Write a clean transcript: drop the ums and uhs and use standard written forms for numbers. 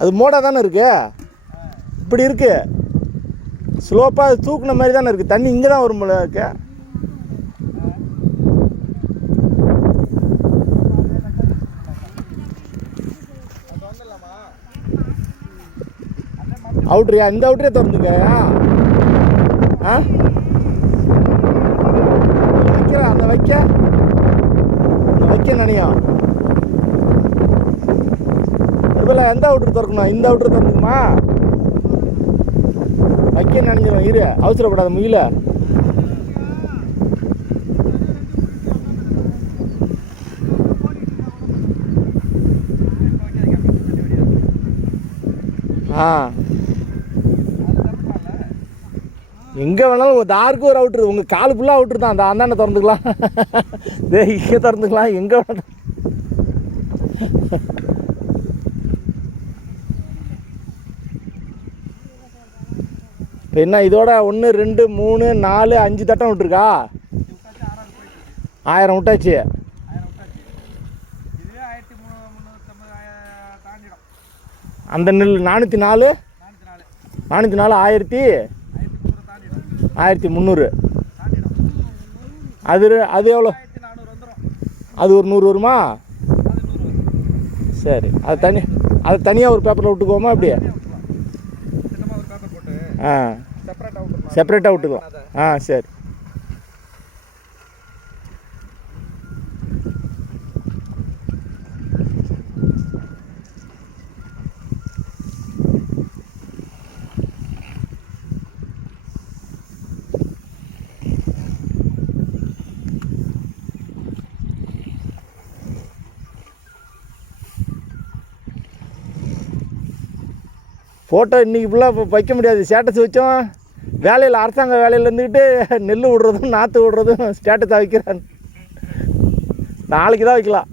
அது மோடாக தானே இருக்கு, இப்படி இருக்கு ஸ்லோப்பாக தூக்குன மாதிரி தானே இருக்குது. தண்ணி இங்கே தான் வரும் போல இருக்கு. அவுட்ரியா? இந்த அவுட்ரியா திறந்துக்க. ஆ வைக்கிற அந்த வைக்க நினையும். அதுபோல் எந்த அவுட்ரு திறக்கணும்? இந்த அவுட்ரு திறந்துக்குமா? வைக்க நினைஞ்சிடும். இரு, அவசரப்படாத முயில. ஆ எங்கே வேணாலும் தாருக்கு ஒரு அவுட்ரு, உங்கள் காலு ஃபுல்லாக அவுட்ரு தான். அந்த அந்தாண்ட திறந்துக்கலாம், இங்கே திறந்துக்கலாம், எங்கே வேணாலும். இப்போ என்ன இதோட 1 2 3 4 5 தட்டம் விட்டுருக்கா? 1000 விட்டாச்சு. அந்த நெல் 404 1300. அது எவ்வளோ? அது ஒரு 100 வருமா? சரி, அது தனியாக ஒரு பேப்பரில் விட்டுக்குவோமா அப்படியே? ஆ செப்பரேட்டாக விட்டுக்குவோம். ஆ சரி. ஃபோட்டோ இன்றைக்கி ஃபுல்லாக வைக்க முடியாது. ஸ்டேட்டஸ் வச்சோம். வேலையில் அரசாங்க வேலையில் இருந்துக்கிட்டு நெல் விடுறதும் நாற்று விடுறதும் ஸ்டேட்டஸாக வைக்கிறான். நாளைக்கு தான் வைக்கலாம்.